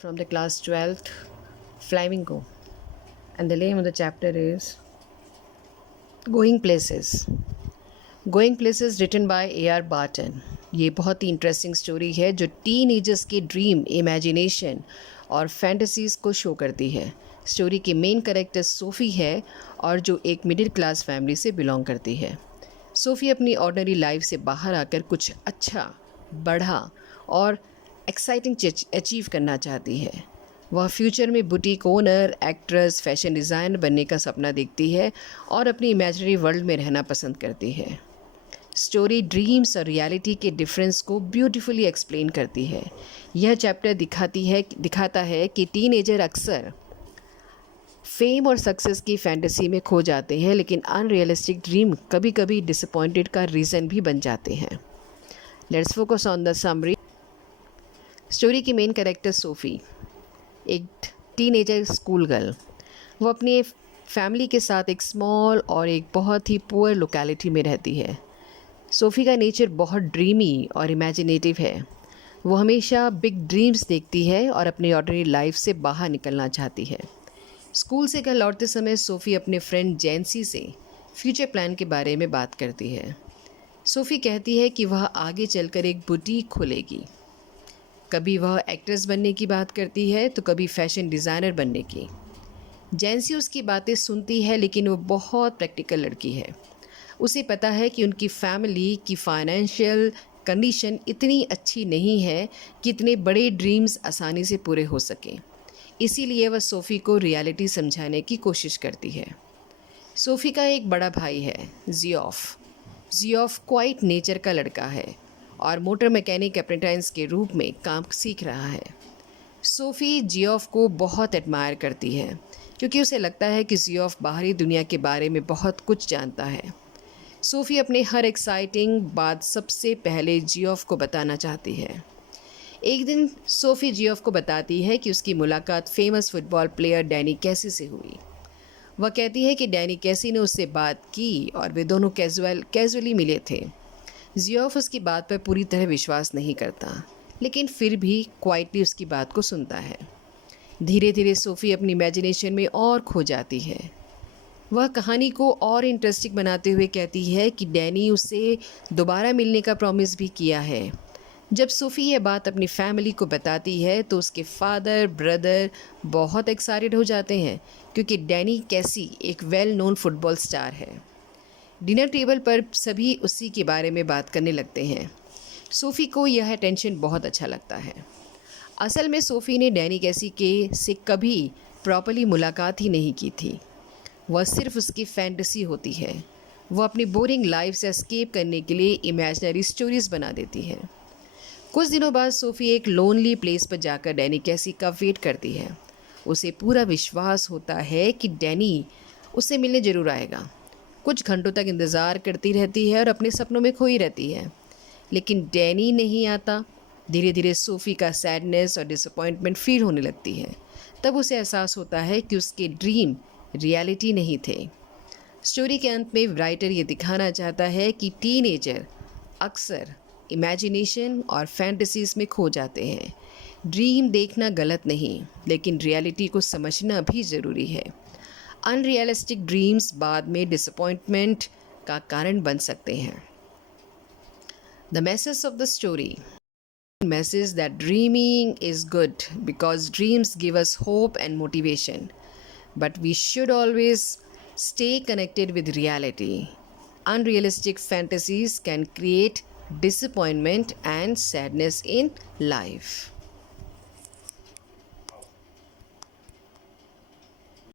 from the class 12th, Flamingo. And the name of the chapter is Going Places. Going Places written by A.R. Barton. ये बहुत ही interesting story है जो teenagers के dream, imagination और fantasies को show करती है। स्टोरी के मेन कैरेक्टर सोफ़ी है और जो एक मिडिल क्लास फैमिली से बिलोंग करती है। सोफ़ी अपनी ऑर्डिनरी लाइफ से बाहर आकर कुछ अच्छा, बड़ा और एक्साइटिंग अचीव करना चाहती है। वह फ्यूचर में boutique owner, actress, fashion designer बनने का सपना देखती है और अपनी इमेजिनरी वर्ल्ड में रहना पसंद करती है। स्टोरी ड्रीम्स और रियलिटी के डिफरेंस को ब्यूटीफुली एक्सप्लेन करती है। यह चैप्टर दिखाता है कि टीनेजर अक्सर फेम और सक्सेस की फैंटेसी में खो जाते हैं, लेकिन अनरियलिस्टिक ड्रीम कभी कभी डिसअपॉइंटेड का रीज़न भी बन जाते हैं। Let's focus on the summary. Story की मेन कैरेक्टर सोफ़ी एक टीनेजर स्कूल गर्ल। वो अपनी फैमिली के साथ एक स्मॉल और एक बहुत ही पुअर लोकेलिटी में रहती है। सोफ़ी का नेचर बहुत ड्रीमी और इमेजिनेटिव है। वो हमेशा बिग ड्रीम्स देखती है और अपनी ऑर्डिनरी लाइफ से बाहर निकलना चाहती है। स्कूल से घर लौटते समय सोफ़ी अपने फ्रेंड जैंसी से फ्यूचर प्लान के बारे में बात करती है। सोफ़ी कहती है कि वह आगे चलकर एक बुटीक खोलेगी। कभी वह एक्ट्रेस बनने की बात करती है तो कभी फैशन डिज़ाइनर बनने की। जैंसी उसकी बातें सुनती है, लेकिन वो बहुत प्रैक्टिकल लड़की है। उसे पता है कि उनकी फैमिली की फाइनेंशियल कंडीशन इतनी अच्छी नहीं है कि इतने बड़े ड्रीम्स आसानी से पूरे हो सकें। इसीलिए वह सोफ़ी को रियलिटी समझाने की कोशिश करती है। सोफ़ी का एक बड़ा भाई है, जियोफ। जियोफ क्वाइट नेचर का लड़का है और मोटर मैकेनिक अप्रेंटिस के रूप में काम सीख रहा है। सोफ़ी जियोफ को बहुत एडमायर करती है क्योंकि उसे लगता है कि जियोफ बाहरी दुनिया के बारे में बहुत कुछ जानता है। सोफ़ी अपने हर एक्साइटिंग बात सबसे पहले जियोफ को बताना चाहती है। एक दिन सोफ़ी जियोफ को बताती है कि उसकी मुलाकात फेमस फुटबॉल प्लेयर डैनी कैसी से हुई। वह कहती है कि डैनी कैसी ने उससे बात की और वे दोनों कैजुअली मिले थे। जियोफ उसकी बात पर पूरी तरह विश्वास नहीं करता, लेकिन फिर भी क्वाइटली उसकी बात को सुनता है। धीरे धीरे सोफ़ी अपनी इमेजिनेशन में और खो जाती है। वह कहानी को और इंटरेस्टिंग बनाते हुए कहती है कि डैनी उसे दोबारा मिलने का प्रॉमिस भी किया है। जब सोफ़ी यह बात अपनी फैमिली को बताती है तो उसके फादर, ब्रदर बहुत एक्साइटेड हो जाते हैं क्योंकि डैनी कैसी एक वेल नोन फुटबॉल स्टार है। डिनर टेबल पर सभी उसी के बारे में बात करने लगते हैं। सोफ़ी को यह अटेंशन बहुत अच्छा लगता है। असल में सोफ़ी ने डैनी कैसी के से कभी प्रॉपर्ली मुलाकात ही नहीं की थी। वह सिर्फ उसकी फैंटेसी होती है। वह अपनी बोरिंग लाइफ से एस्केप करने के लिए इमेजिनरी स्टोरीज़ बना देती है। कुछ दिनों बाद सोफ़ी एक लोनली प्लेस पर जाकर डैनी कैसी का वेट करती है। उसे पूरा विश्वास होता है कि डैनी उससे मिलने ज़रूर आएगा। कुछ घंटों तक इंतज़ार करती रहती है और अपने सपनों में खोई रहती है, लेकिन डैनी नहीं आता। धीरे धीरे सोफ़ी का सैडनेस और डिसअपॉइंटमेंट फील होने लगती है। तब उसे एहसास होता है कि उसके ड्रीम रियलिटी नहीं थे। स्टोरी के अंत में राइटर ये दिखाना चाहता है कि टीनेजर अक्सर इमेजिनेशन और फैंटेसीज़ में खो जाते हैं। ड्रीम देखना गलत नहीं, लेकिन रियलिटी को समझना भी ज़रूरी है। अनरियलिस्टिक ड्रीम्स बाद में डिसअपॉइंटमेंट का कारण बन सकते हैं। The message of the story message that dreaming is good because dreams give us hope and motivation, but we should always stay connected with reality. Unrealistic fantasies can create disappointment and sadness in life.